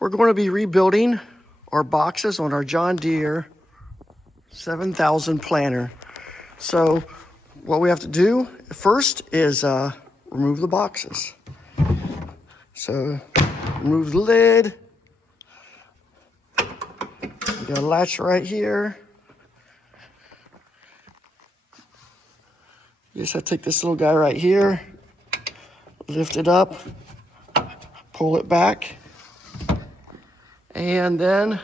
We're going to be rebuilding our boxes on our John Deere 7000 planter. So what we have to do first is remove the boxes. So remove the lid. We got a latch right here. You just have to take this little guy right here, lift it up, pull it back, and then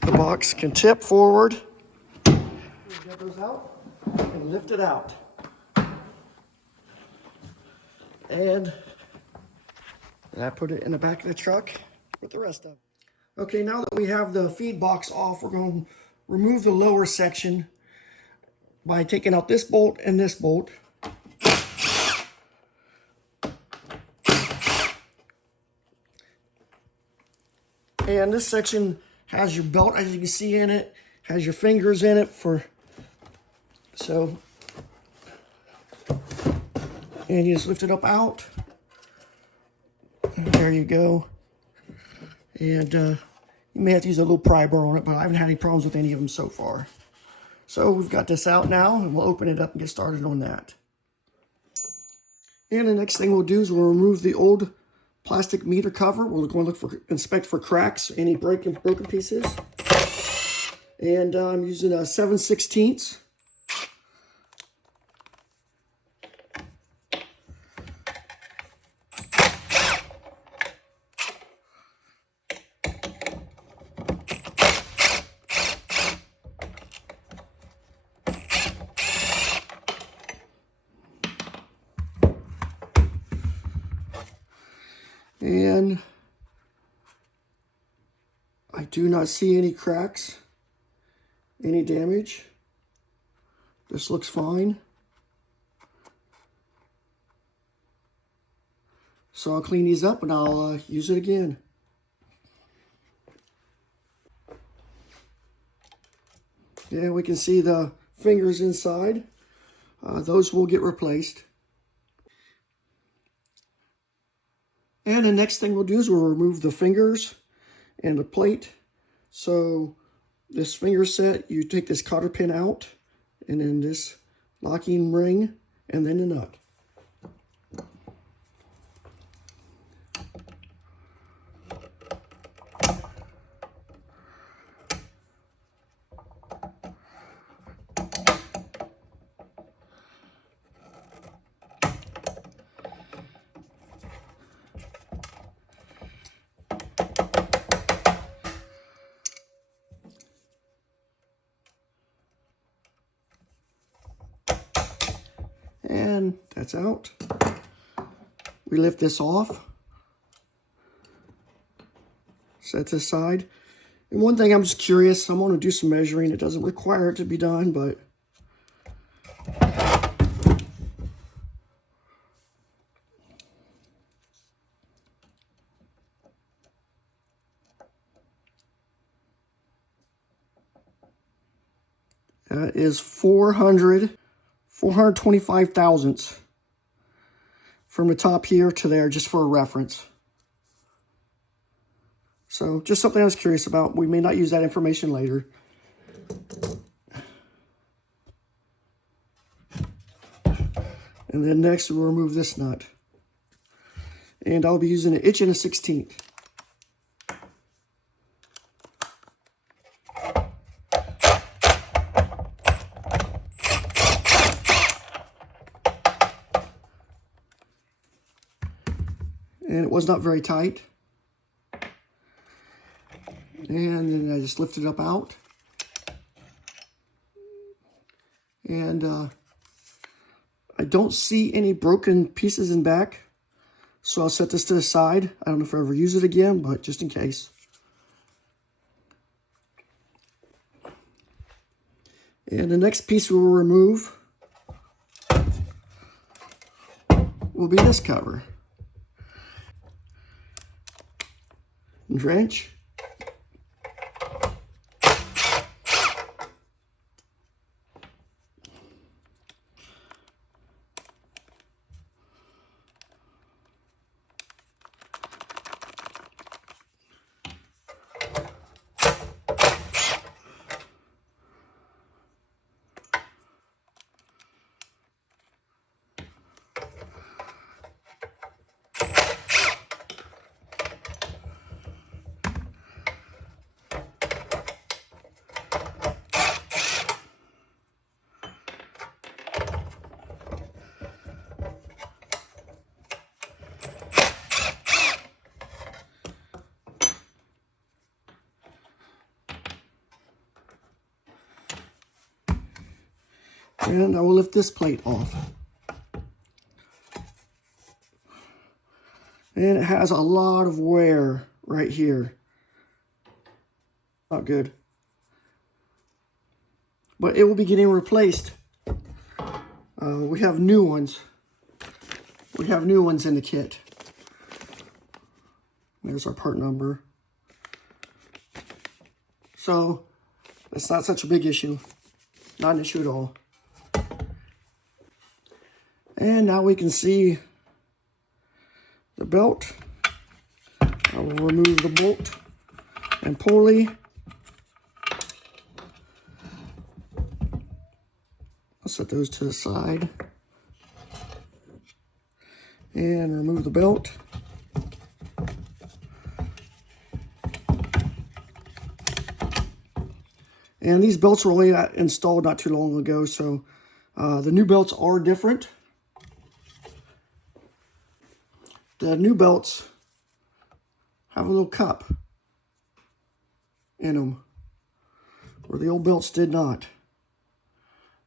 the box can tip forward. Get those out and lift it out. And I put it in the back of the truck with the rest of it. Okay, now that we have the feed box off, we're going to remove the lower section by taking out this bolt and this bolt. And this section has your belt, as you can see in it, has your fingers in it and you just lift it up out. And there you go. And you may have to use a little pry bar on it, but I haven't had any problems with any of them so far. So we've got this out now, and we'll open it up and get started on that. And the next thing we'll do is we'll remove the old plastic meter cover. We're going to inspect for cracks, any broken pieces. And I'm using a 7/16. And I do not see any cracks, any damage. This looks fine. So I'll clean these up and I'll use it again. Yeah, we can see the fingers inside. Those will get replaced. And the next thing we'll do is we'll remove the fingers and the plate. So this finger set, you take this cotter pin out, and then this locking ring, and then the nut. And that's out. We lift this off. Set this aside. And one thing I'm just curious, I'm going to do some measuring. It doesn't require it to be done, but that is 425 thousandths from the top here to there, just for a reference. So just something I was curious about. We may not use that information later. And then next we'll remove this nut. And I'll be using an 1 1/16. And it was not very tight. And then I just lifted it up out. And I don't see any broken pieces in back. So I'll set this to the side. I don't know if I ever use it again, but just in case. And the next piece we'll remove will be this cover. And wrench. And I will lift this plate off. And it has a lot of wear right here. Not good. But it will be getting replaced. We have new ones. We have new ones in the kit. There's our part number. So, it's not such a big issue. Not an issue at all. And now we can see the belt. I will remove the bolt and pulley. I'll set those to the side. And remove the belt. And these belts were only installed not too long ago, so the new belts are different. The new belts have a little cup in them, where the old belts did not.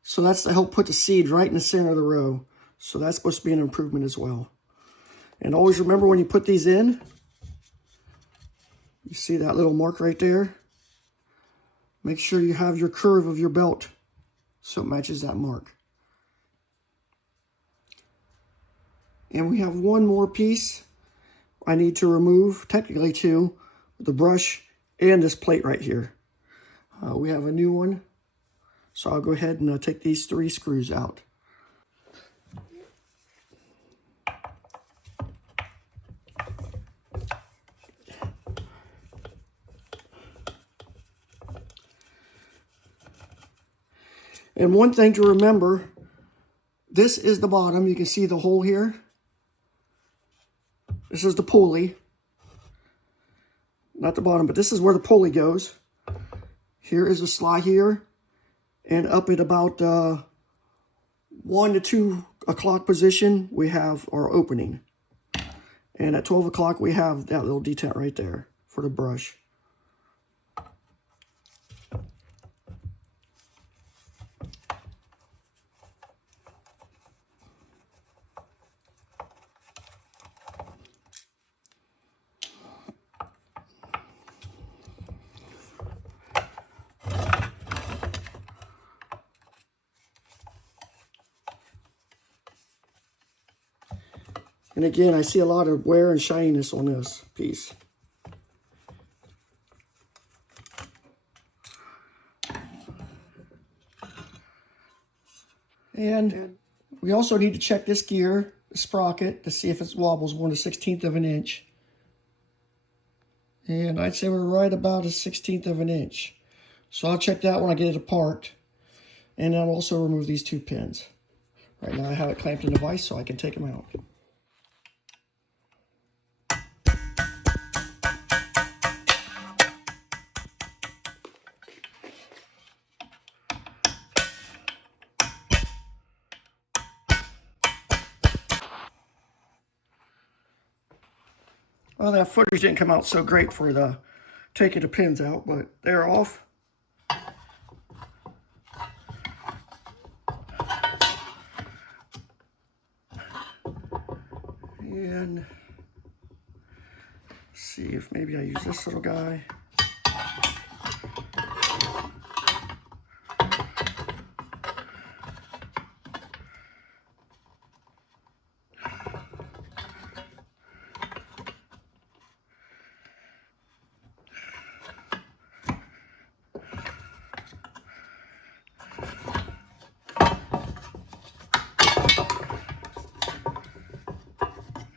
So that's to help put the seed right in the center of the row. So that's supposed to be an improvement as well. And always remember when you put these in, you see that little mark right there? Make sure you have your curve of your belt so it matches that mark. And we have one more piece I need to remove, technically two, the brush and this plate right here. We have a new one, so I'll go ahead and take these 3 screws out. And one thing to remember, this is the bottom. You can see the hole here. This is the pulley. Not the bottom, but this is where the pulley goes. Here is a slot here. And up at about 1 to 2 o'clock position, we have our opening. And at 12 o'clock, we have that little detent right there for the brush. And again, I see a lot of wear and shininess on this piece. And we also need to check this gear, the sprocket, to see if it wobbles 1/16 of an inch. And I'd say we're right about 1/16 of an inch. So I'll check that when I get it apart. And I'll also remove these 2 pins. Right now I have it clamped in the vise so I can take them out. Well, that footage didn't come out so great for the taking the pins out, but they're off. And see if maybe I use this little guy.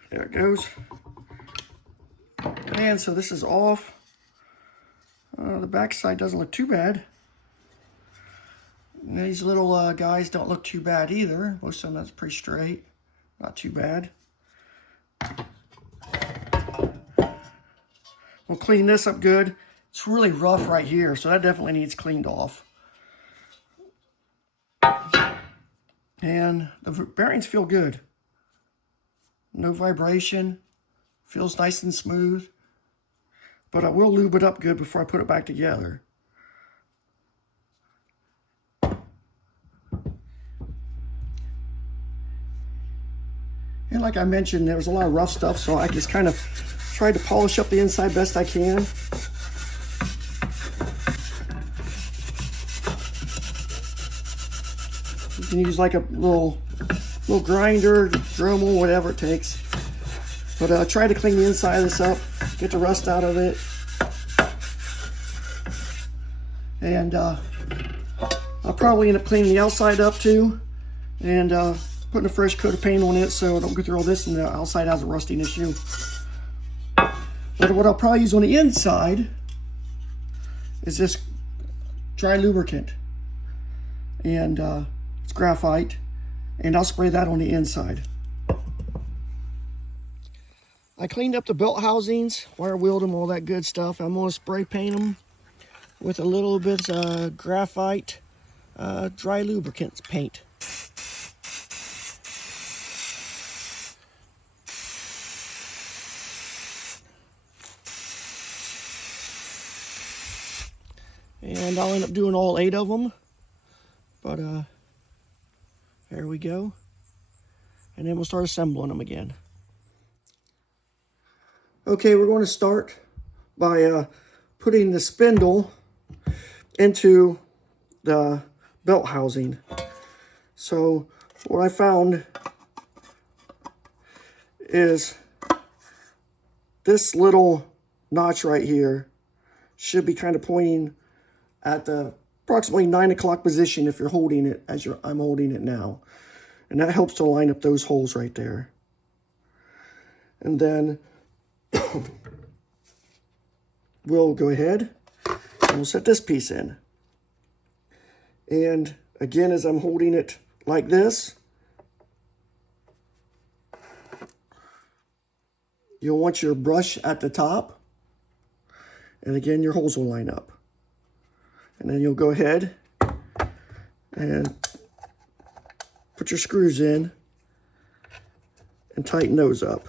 There it goes. And so this is off. The back side doesn't look too bad. And these little guys don't look too bad either. Most of them that's pretty straight. Not too bad. We'll clean this up good. It's really rough right here, so that definitely needs cleaned off. And the bearings feel good. No vibration. Feels nice and smooth. But I will lube it up good before I put it back together. And like I mentioned, there was a lot of rough stuff, so I just kind of tried to polish up the inside best I can. You can use like a little grinder, Dremel, whatever it takes. But try to clean the inside of this up, get the rust out of it. And I'll probably end up cleaning the outside up too, and putting a fresh coat of paint on it so I don't go through all this and the outside has a rusting issue. But what I'll probably use on the inside is this dry lubricant, and it's graphite, and I'll spray that on the inside. I cleaned up the belt housings, wire wheeled them, all that good stuff. I'm going to spray paint them with a little bit of graphite dry lubricant paint. And I'll end up doing all 8 of them. But there we go. And then we'll start assembling them again. Okay, we're going to start by putting the spindle into the belt housing. So what I found is this little notch right here should be kind of pointing at the approximately 9 o'clock position if you're holding it as I'm holding it now. And that helps to line up those holes right there. And then we'll go ahead and we'll set this piece in. And again, as I'm holding it like this, you'll want your brush at the top. And again, your holes will line up. And then you'll go ahead and put your screws in and tighten those up.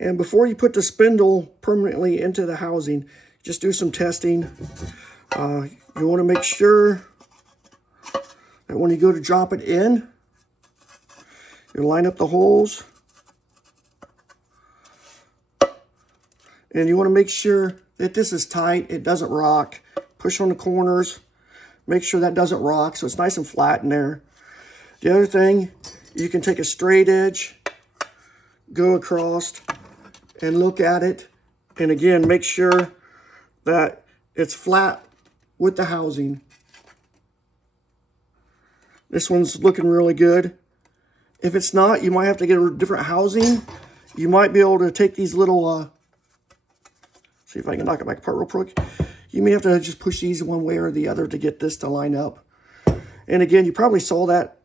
And before you put the spindle permanently into the housing, just do some testing. You want to make sure that when you go to drop it in, you line up the holes. And you want to make sure that this is tight, it doesn't rock. Push on the corners, make sure that doesn't rock so it's nice and flat in there. The other thing, you can take a straight edge, go across, and look at it, and again, make sure that it's flat with the housing. This one's looking really good. If it's not, you might have to get a different housing. You might be able to take these little, see if I can knock it back apart real quick. You may have to just push these one way or the other to get this to line up. And again, you probably saw that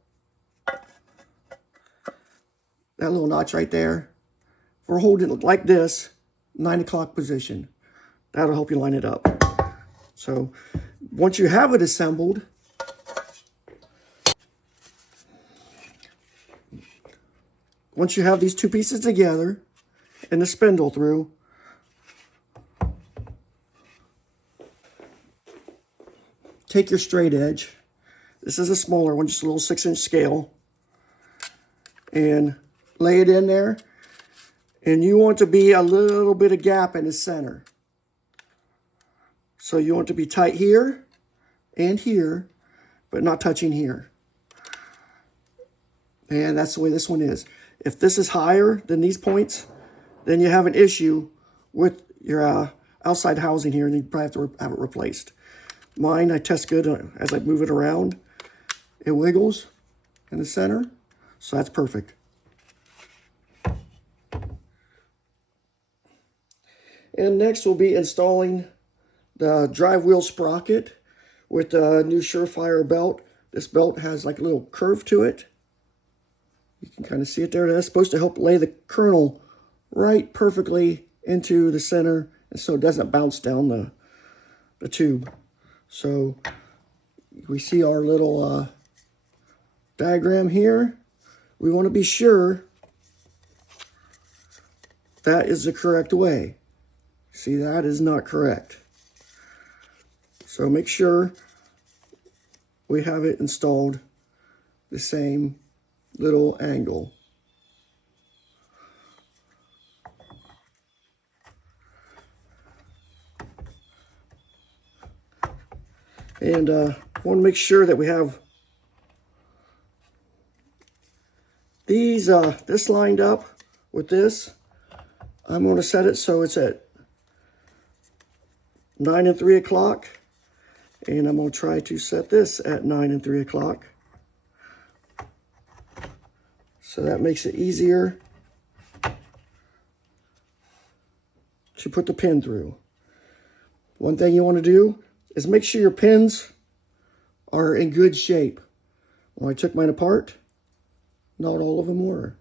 little notch right there. We're holding it like this, 9 o'clock position. That'll help you line it up. So once you have it assembled, once you have these two pieces together and the spindle through, take your straight edge. This is a smaller one, just a little 6-inch scale, and lay it in there. And you want to be a little bit of gap in the center. So you want to be tight here and here, but not touching here. And that's the way this one is. If this is higher than these points, then you have an issue with your outside housing here, and you probably have to have it replaced. Mine, I test good as I move it around. It wiggles in the center, so that's perfect. And next we'll be installing the drive wheel sprocket with the new Surefire belt. This belt has like a little curve to it. You can kind of see it there. That's supposed to help lay the kernel right perfectly into the center, and so it doesn't bounce down the tube. So we see our little diagram here. We want to be sure that is the correct way. See, that is not correct. So make sure we have it installed the same little angle. And want to make sure that we have these this lined up with this. I'm going to set it so it's at 9 and 3 o'clock. And I'm going to try to set this at 9 and 3 o'clock. So that makes it easier to put the pin through. One thing you want to do is make sure your pins are in good shape. When I took mine apart, not all of them were.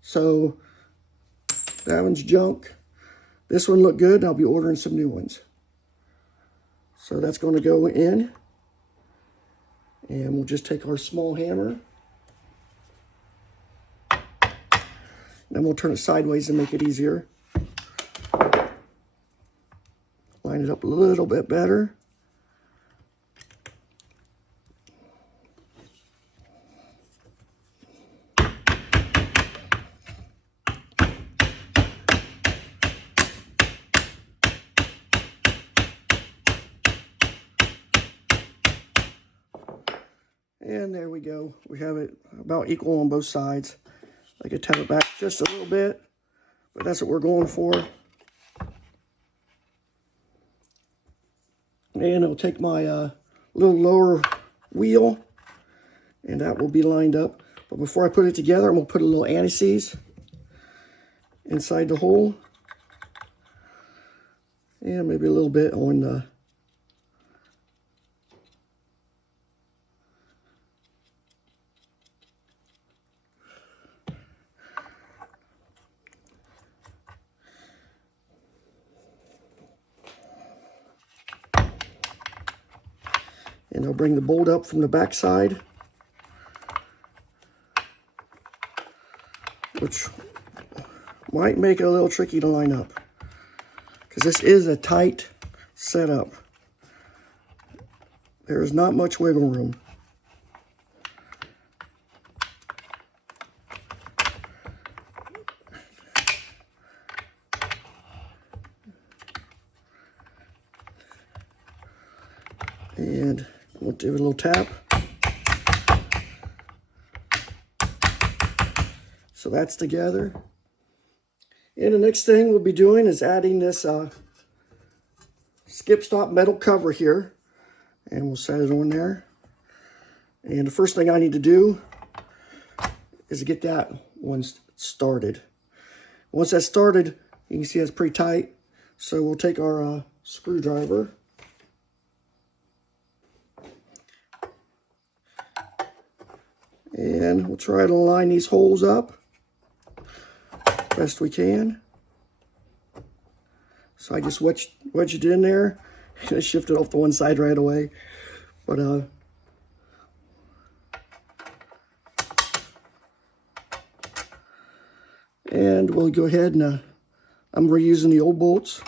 So that one's junk. This one looked good, and I'll be ordering some new ones. So that's going to go in, and we'll just take our small hammer, then we'll turn it sideways and make it easier. Line it up a little bit better. And there we go. We have it about equal on both sides. I could tap it back just a little bit, but that's what we're going for. And I'll take my little lower wheel, and that will be lined up. But before I put it together, I'm going to put a little anti-seize inside the hole. And maybe a little bit on the and I'll bring the bolt up from the back side, which might make it a little tricky to line up because this is a tight setup. There is not much wiggle room. And we'll give it a little tap. So that's together. And the next thing we'll be doing is adding this skip stop metal cover here. And we'll set it on there. And the first thing I need to do is to get that one started. Once that's started, you can see it's pretty tight. So we'll take our screwdriver. And we'll try to line these holes up best we can. So I just wedged it in there and I shifted off to one side right away. But and we'll go ahead and I'm reusing the old bolts.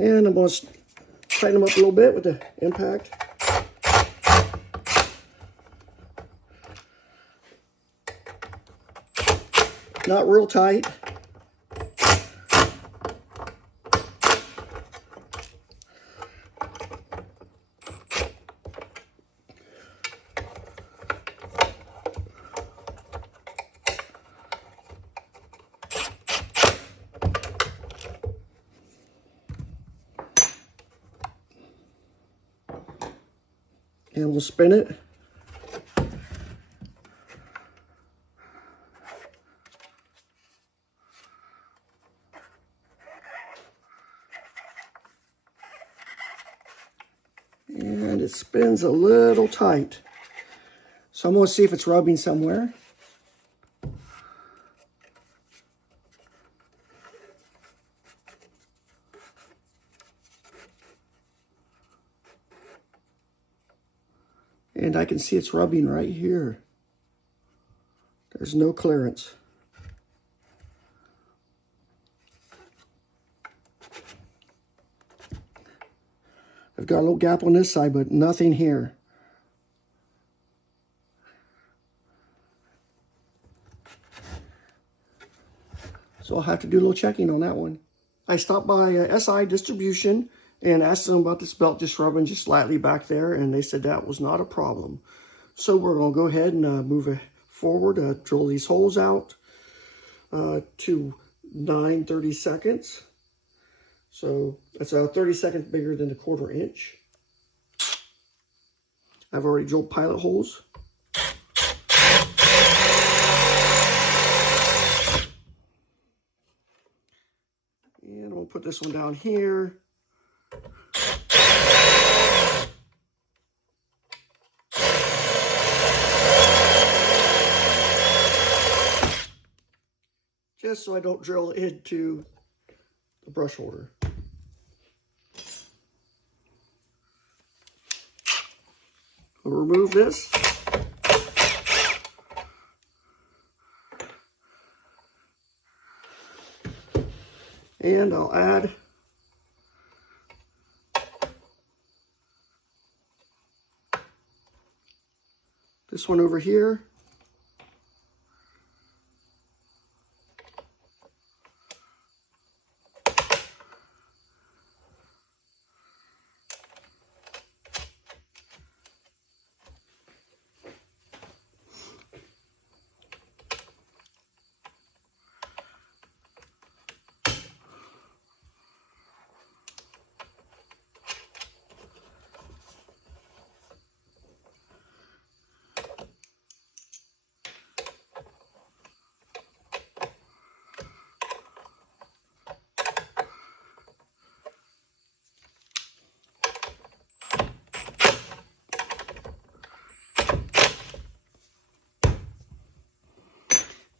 And I'm going to tighten them up a little bit with the impact. Not real tight. And we'll spin it. And it spins a little tight. So I'm going to see if it's rubbing somewhere. And I can see it's rubbing right here. There's no clearance. I've got a little gap on this side, but nothing here. So I'll have to do a little checking on that one. I stopped by SI Distribution and asked them about this belt just rubbing just slightly back there, and they said that was not a problem. So we're going to go ahead and move it forward, drill these holes out to 9/32. So that's 30 seconds bigger than a 1/4 inch. I've already drilled pilot holes. And we'll put this one down here. Just so I don't drill into the brush holder. I'll remove this. And I'll add this one over here.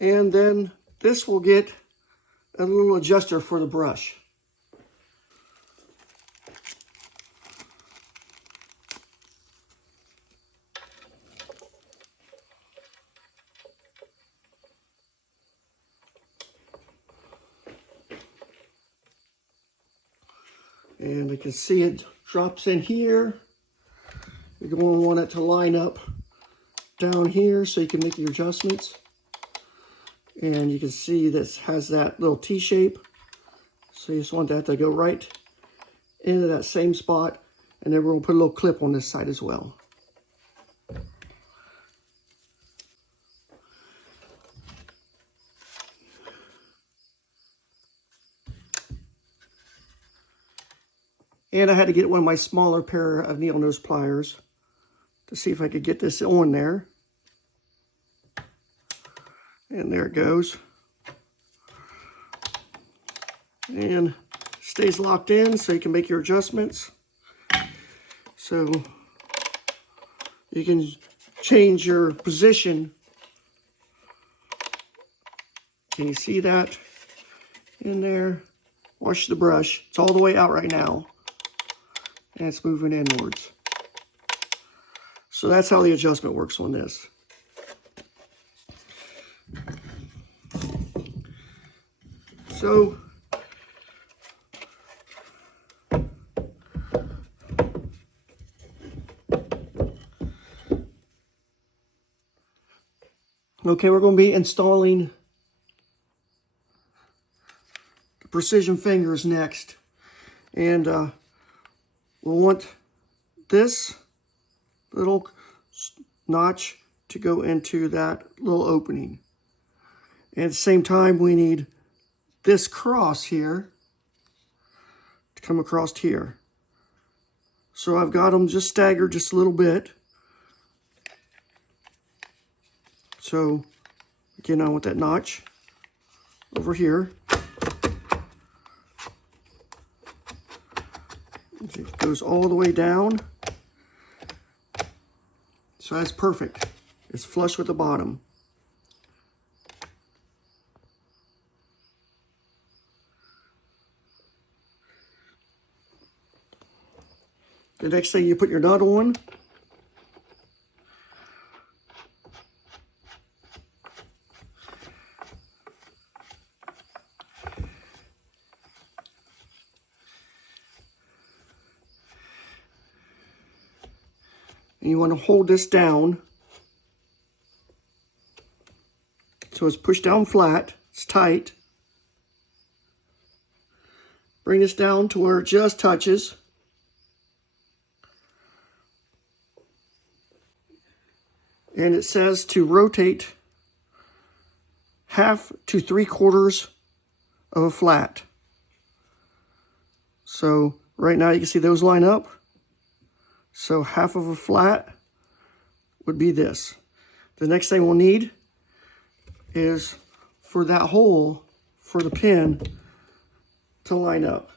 And then this will get a little adjuster for the brush. And I can see it drops in here. You're going to want it to line up down here so you can make your adjustments. And you can see this has that little T shape. So you just want that to go right into that same spot. And then we're going to put a little clip on this side as well. And I had to get one of my smaller pair of needle nose pliers to see if I could get this on there. And there it goes. And stays locked in so you can make your adjustments. So you can change your position. Can you see that in there? Wash the brush. It's all the way out right now. And it's moving inwards. So that's how the adjustment works on this. So Okay, we're going to be installing the precision fingers next. And we'll want this little notch to go into that little opening. And at the same time, we need this cross here to come across here. So I've got them just staggered just a little bit. So again, I want that notch over here. It goes all the way down. So that's perfect. It's flush with the bottom. The next thing, you put your nut on. And you want to hold this down so it's pushed down flat, it's tight. Bring this down to where it just touches. And it says to rotate 1/2 to 3/4 of a flat. So right now you can see those line up. So 1/2 of a flat would be this. The next thing we'll need is for that hole for the pin to line up.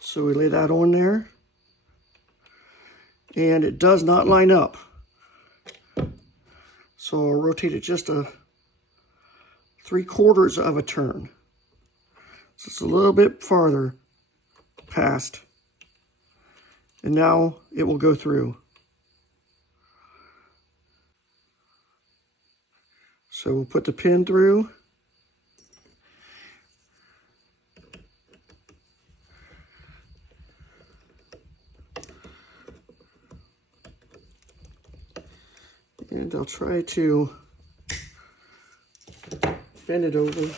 So we lay that on there, and it does not line up. So I'll rotate it just a 3/4 of a turn. So it's a little bit farther past. And now it will go through. So we'll put the pin through. And I'll try to bend it over.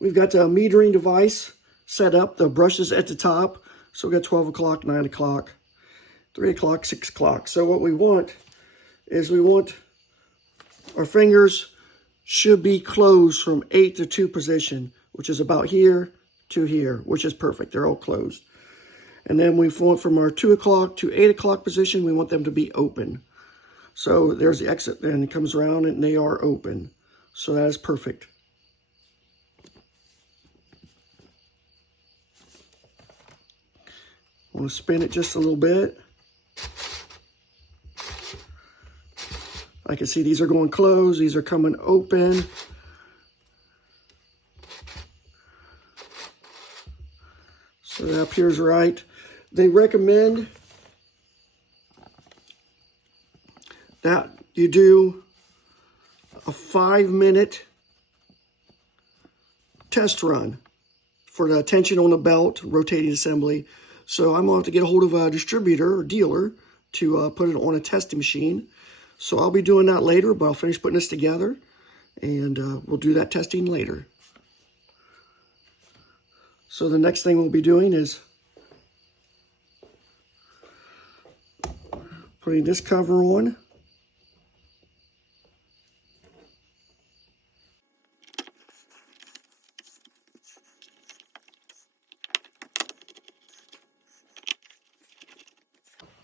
We've got the metering device set up, the brushes at the top. So we've got 12 o'clock, 9 o'clock, 3 o'clock, 6 o'clock. So what we want is our fingers should be closed from 8 to 2 position, which is about here to here, which is perfect. They're all closed. And then we want from our 2 o'clock to 8 o'clock position, we want them to be open. So there's the exit, and it comes around and they are open. So that is perfect. I want to spin it just a little bit. I can see these are going closed, these are coming open. So that appears right. They recommend that you do a 5-minute test run for the tension on the belt, rotating assembly. So I'm going to have to get a hold of a distributor or dealer to put it on a testing machine. So I'll be doing that later, but I'll finish putting this together, and we'll do that testing later. So the next thing we'll be doing is putting this cover on.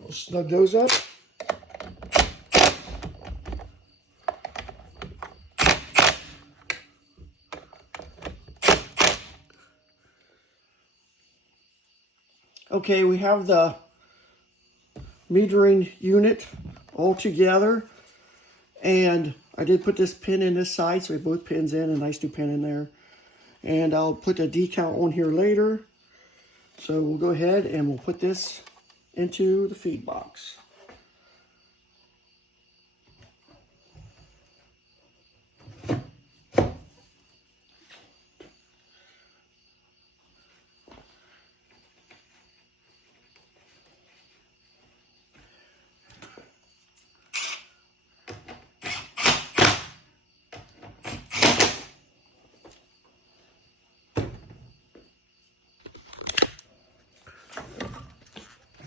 We'll snug those up. Okay, we have the metering unit all together, and I did put this pin in this side, so we have both pins in, a nice new pin in there. And I'll put a decal on here later. So we'll go ahead and we'll put this into the feed box.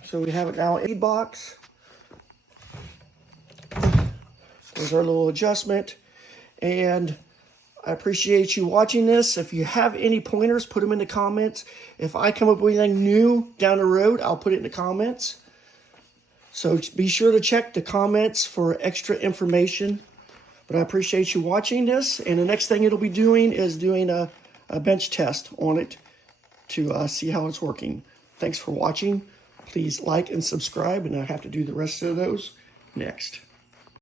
So we have it now in the box. There's our little adjustment. And I appreciate you watching this. If you have any pointers, put them in the comments. If I come up with anything new down the road, I'll put it in the comments. So be sure to check the comments for extra information. But I appreciate you watching this. And the next thing it'll be doing is doing a bench test on it to see how it's working. Thanks for watching. Please like and subscribe, and I have to do the rest of those next.